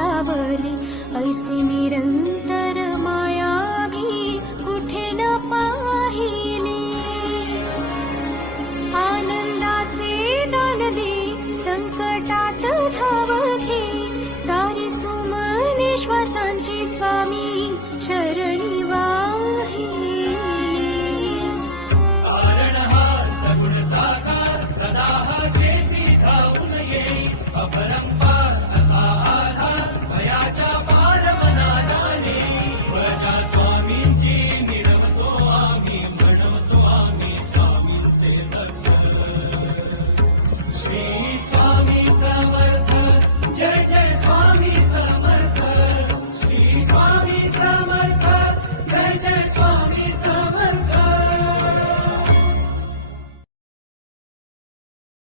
सावली, ऐसी निरंतर माया भी कुठे न पाहिली. आनंदाचे दान दे, संकटात धाव घे, सारी सुमने श्वासांची स्वामी चरणी वाहिली. श्री